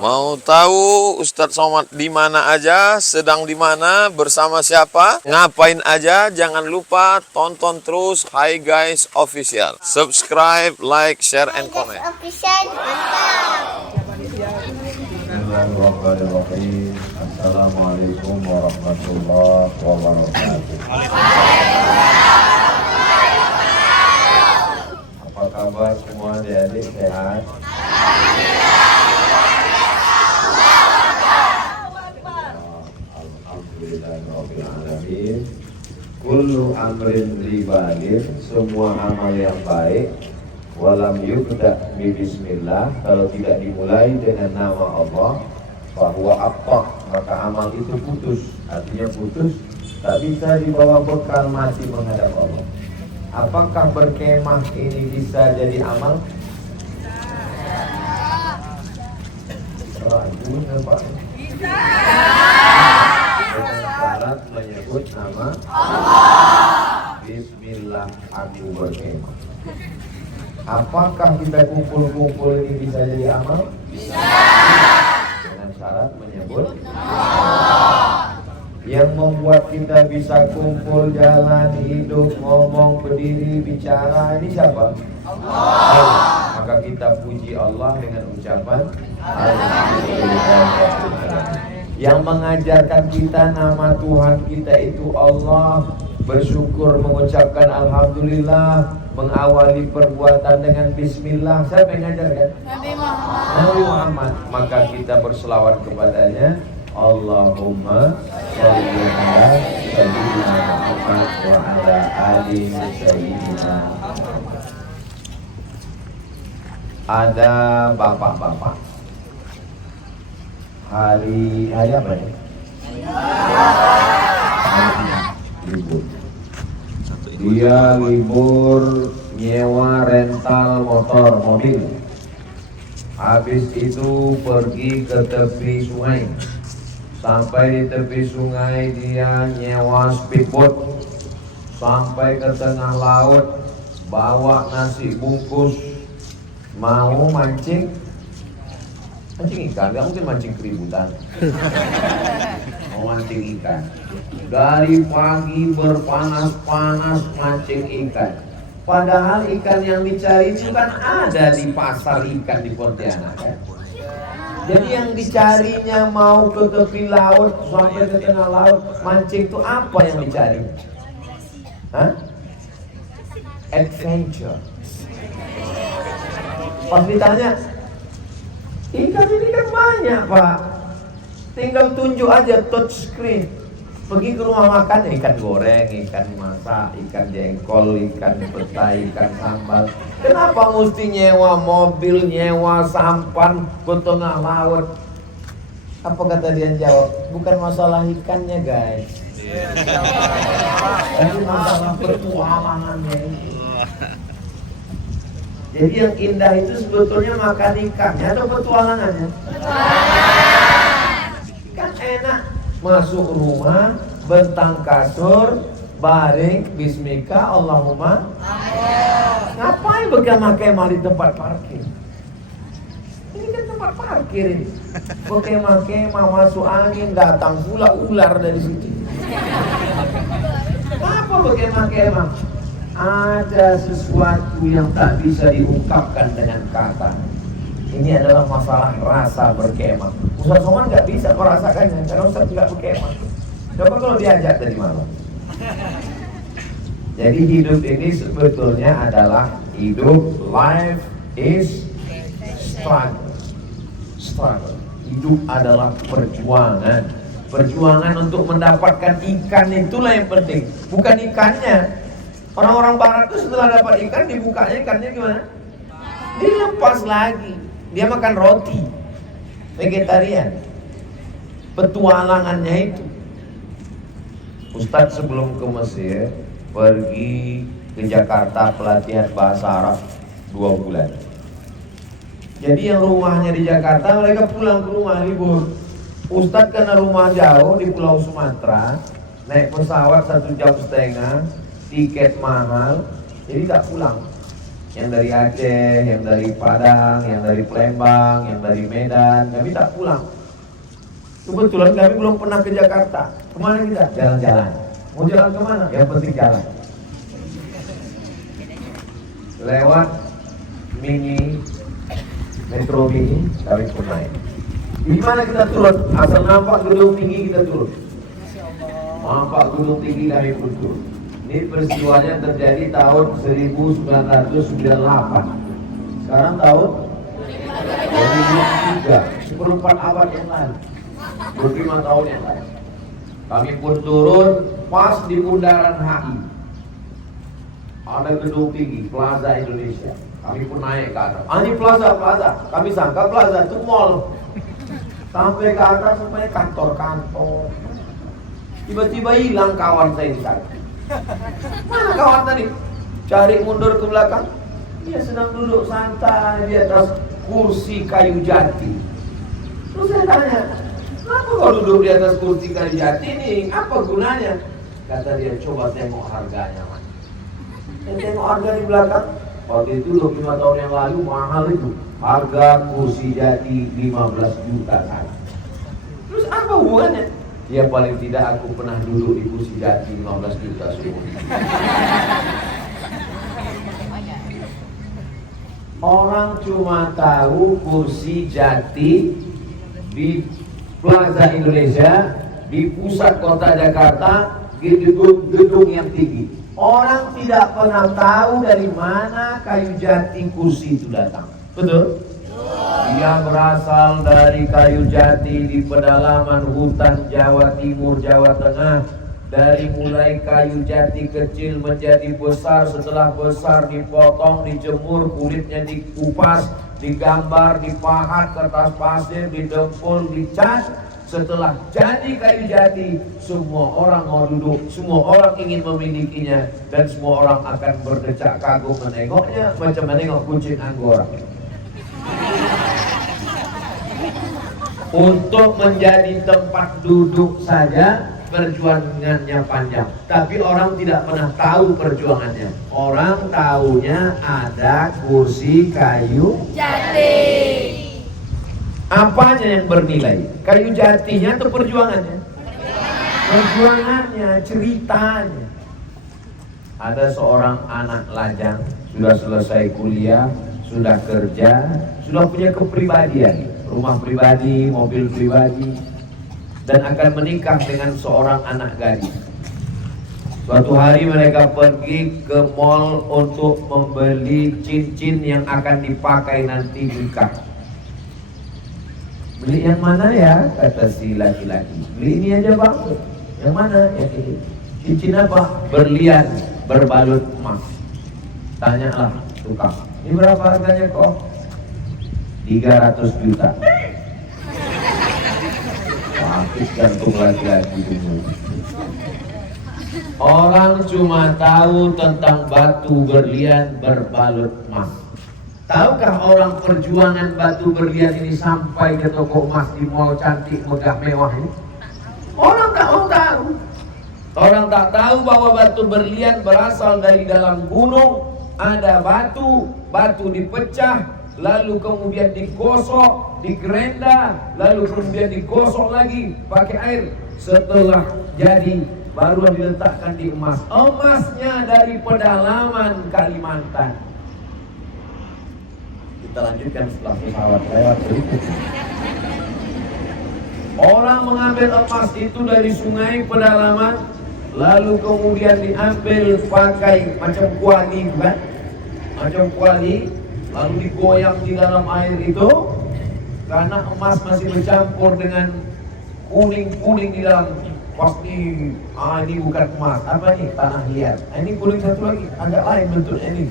Mau tahu Ustadz Somad di mana aja, sedang di mana, bersama siapa, ngapain aja? Jangan lupa tonton terus Hi Guys Official. Subscribe, like, share, and comment. Bismillahirrahmanirrahim. Assalamualaikum warahmatullahi wabarakatuh. Apa kabar semua adik-adik, sehat? Alhamdulillahirrahmanirrahim. Kullu amrin ribalir, semua amal yang baik walam yubda bi bismillah, kalau tidak dimulai dengan nama Allah, bahwa apa maka amal itu putus. Artinya putus, tak bisa dibawa bekal mati menghadap Allah. Apakah berkemah ini bisa jadi amal? Ragu Pak? Bisa. Dengan syarat menyebut nama Allah. Bismillah aku berkemah. Apakah kita kumpul-kumpul ini bisa jadi amal? Bisa. Dengan syarat menyebut Allah. Yang membuat kita bisa kumpul, jalan, hidup, ngomong, berdiri, bicara, ini siapa? Allah. Maka kita puji Allah dengan ucapan Alhamdulillah. Yang mengajarkan kita nama Tuhan kita itu Allah. Bersyukur, mengucapkan Alhamdulillah, mengawali perbuatan dengan Bismillah. Siapa yang mengajarkan? Nabi Muhammad. Maka kita berselawat kepadanya. Allahumma sholli ala sayyidina Muhammad wa ala ali sayyidina. Ada bapak-bapak. Hari apa ya? Libur. Dia libur nyewa rental motor, mobil. Habis itu pergi ke tepi sungai. Sampai di tepi sungai dia nyewa speedboat. Sampai ke tengah laut, bawa nasi bungkus, mau mancing. Mancing ikan, gak mungkin mancing keributan. Mau mancing ikan. Dari pagi berpanas-panas mancing ikan. Padahal ikan yang dicari itu kan ada di pasar ikan di Pontianak kan? Jadi yang dicarinya mau ke tepi laut sampai ke tengah laut mancing itu apa yang dicari? Hah? Adventure. Pas ditanya, ikan ini kan banyak Pak, tinggal tunjuk aja touch screen. Pergi ke rumah makan, ikan goreng, ikan masak, ikan jengkol, ikan petai, ikan sambal. Kenapa mesti nyewa mobil, nyewa sampan ke tengah laut? Apa kata dia jawab? Bukan masalah ikannya guys, tapi masalah petualangannya. Jadi yang indah itu sebetulnya makan ikannya atau petualangannya? Kan enak. Masuk rumah, bentang kasur, baring, bismika, Allahumma. Ngapain berkemah-kemah di tempat parkir? Ini kan tempat parkir ini. Berkemah-kemah, masuk angin, datang pula ular dari situ. Apa berkemah-kemah? Ada sesuatu yang tak bisa diungkapkan dengan kata. Ini adalah masalah rasa berkemah. Ustaz Somad nggak bisa merasakannya karena Ustaz tidak berkemah. Coba kalau diajak dari mana? Jadi hidup ini sebetulnya adalah hidup, life is struggle. Hidup adalah perjuangan. Perjuangan untuk mendapatkan ikan itulah yang penting, bukan ikannya. Orang-orang barat itu setelah dapat ikan dibukanya ikannya gimana? Dilepas lagi. Dia makan roti, vegetarian. Petualangannya itu. Ustadz sebelum ke Mesir pergi ke Jakarta pelatihan bahasa Arab 2 bulan. Jadi yang rumahnya di Jakarta mereka pulang ke rumah libur. Ustadz karena rumah jauh di Pulau Sumatera, naik pesawat 1,5 jam, tiket mahal, jadi tak pulang. yang dari Aceh, yang dari Padang, yang dari Palembang, yang dari Medan, kami tak pulang. Kebetulan kami belum pernah ke Jakarta. Kemana kita? Jalan-jalan. Mau jalan kemana? Yang penting jalan. Lewat Metro Mini, kami pun naik. Di mana kita turun? Asal nampak gedung tinggi kita turun. Nampak gedung tinggi kami pun turun. Ini peristiwanya terjadi tahun 1998. Sekarang tahun 2003, seperempat abad yang lalu, 25 tahun yang lalu. Kami pun turun pas di bundaran HI. Ada gedung tinggi, Plaza Indonesia. Kami pun naik ke atas. Ini plaza. Kami sangka plaza itu mall. Sampai ke atas semuanya kantor-kantor. Tiba-tiba hilang kawan saya di sana. Mana kawan tadi? Cari mundur ke belakang. Dia sedang duduk santai di atas kursi kayu jati. Terus saya tanya, kenapa kau duduk di atas kursi kayu jati ini? Apa gunanya? Kata dia, coba tengok harganya, Mas. Tengok harga di belakang. Waktu itu 25 tahun yang lalu mahal itu. Harga kursi jati 15 juta kan. Terus apa hubungannya? Ya paling tidak aku pernah duduk di kursi jati 15 juta semua. Orang cuma tahu kursi jati di Plaza Indonesia, di pusat kota Jakarta, di gedung yang tinggi. Orang tidak pernah tahu dari mana kayu jati kursi itu datang. Betul? Dia berasal dari kayu jati di pedalaman hutan Jawa Timur, Jawa Tengah. Dari mulai kayu jati kecil menjadi besar, setelah besar dipotong, dijemur, kulitnya dikupas, digambar, dipahat, kertas pasir, didempul, dicat. Setelah jadi kayu jati, semua orang mau duduk, semua orang ingin memilikinya, dan semua orang akan berdecak kagum menengoknya, macam menengok kucing Anggora. Untuk menjadi tempat duduk saja perjuangannya panjang, tapi orang tidak pernah tahu perjuangannya. Orang tahunya ada kursi kayu jati. Apanya yang bernilai? Kayu jatinya atau perjuangannya? Perjuangannya, ceritanya. Ada seorang anak lajang, sudah selesai kuliah, sudah kerja, sudah punya kepribadian, rumah pribadi, mobil pribadi, dan akan menikah dengan seorang anak gadis. Suatu hari mereka pergi ke mall untuk membeli cincin yang akan dipakai nanti nikah. Beli yang mana ya? Kata si laki-laki. Beli ini aja bang. Yang mana? Yang ini. Cincin apa? Berlian, berbalut emas. Tanyalah tukang. Ini berapa harganya kok? 300 juta. Sakit gantung laki-laki dulu. Orang cuma tahu tentang batu berlian berbalut emas. Tahukah orang perjuangan batu berlian ini sampai ke toko emas di mall cantik megah mewah ini? Orang tak mau tahu. Orang tak tahu bahwa batu berlian berasal dari dalam gunung. Ada batu dipecah, lalu kemudian digosok, digerenda, lalu kemudian digosok lagi pakai air. Setelah jadi, baru diletakkan di emas. Emasnya dari pedalaman Kalimantan. Kita lanjutkan setelah pesawat lewat berikutnya. Orang mengambil emas itu dari sungai pedalaman, lalu kemudian diambil pakai macam kuali, bukan? Macam kuali, lalu digoyang di dalam air itu, karena emas masih bercampur dengan kuning-kuning di dalam. Pasti, ini bukan emas. Apa nih? Tanah liat. Ini kuning satu lagi, agak lain bentuknya ini.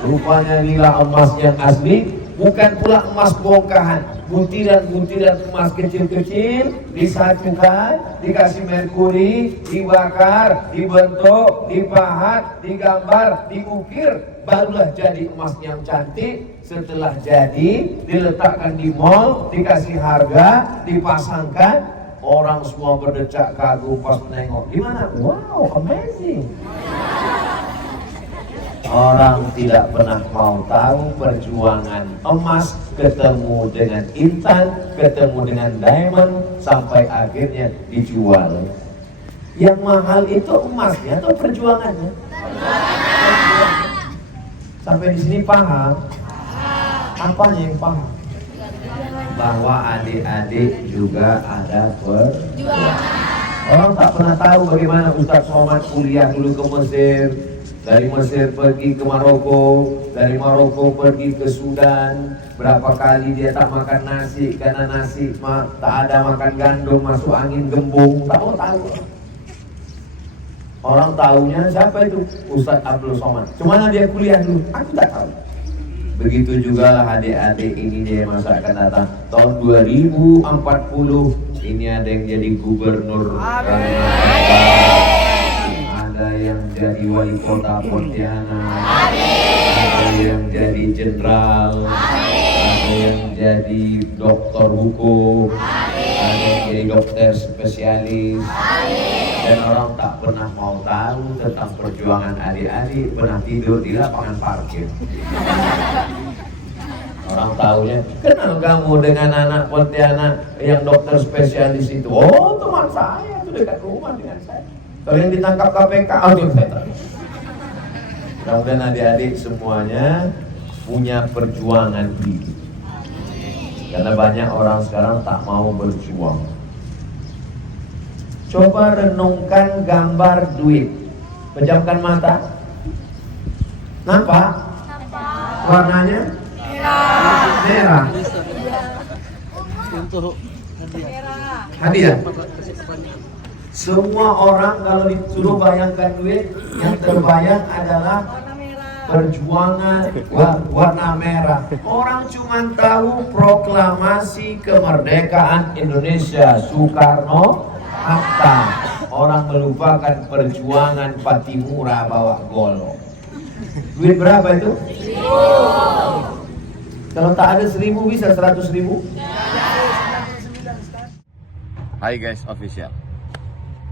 Rupanya inilah emas yang asli, bukan pula emas bongkahan. Butiran-butiran emas kecil-kecil disatukan, dikasih merkuri, dibakar, dibentuk, dipahat, digambar, diukir, barulah jadi emas yang cantik. Setelah jadi, diletakkan di mall, dikasih harga, dipasangkan, orang semua berdecak kagum pas menengok. Di mana? Wow, amazing. Orang tidak pernah mau tahu perjuangan emas ketemu dengan intan, ketemu dengan diamond, sampai akhirnya dijual. Yang mahal itu emasnya atau perjuangannya? Sampai di sini paham? Apanya yang paham? Bahwa adik-adik juga ada perjuangan. Orang tak pernah tahu bagaimana Ustaz Somad kuliah dulu ke Mesir, dari Mesir pergi ke Maroko, dari Maroko pergi ke Sudan. Berapa kali dia tak makan nasi karena nasi tak ada, makan gandum, masuk angin gembung. Tak mau tahu. Orang tahunya siapa itu? Ustaz Abdul Somad. Cuma dia kuliah dulu, aku tak tahu. Begitu juga adik-adik ini dia masa akan datang. Tahun 2040 ini ada yang jadi gubernur Kalimantan, ada yang jadi wali kota Pontianak, ada yang jadi jenderal, ada yang jadi dokter hukum, ada yang jadi dokter spesialis. Dan orang tak pernah mau tahu tentang perjuangan adik-adik, pernah tidur di lapangan parkir. Orang tahunya, kenal kamu dengan anak Pontianak yang dokter spesialis itu? Oh, teman saya, itu dekat rumah dengan saya. Kalau yang ditangkap KPK, itu saya tahu. Mudah-mudahan adik-adik semuanya punya perjuangan hidup. Karena banyak orang sekarang tak mau berjuang. Coba renungkan gambar duit. Pejamkan mata. Nampak? Warnanya? Merah. Hadiah. Semua orang kalau disuruh bayangkan duit, yang terbayang adalah perjuangan warna merah. Orang cuma tahu proklamasi kemerdekaan Indonesia Soekarno Hatta. Orang melupakan perjuangan Patimura bawa golok. Duit berapa itu? 1.000. Kalau tak ada 1.000 bisa 100.000. Hi guys official.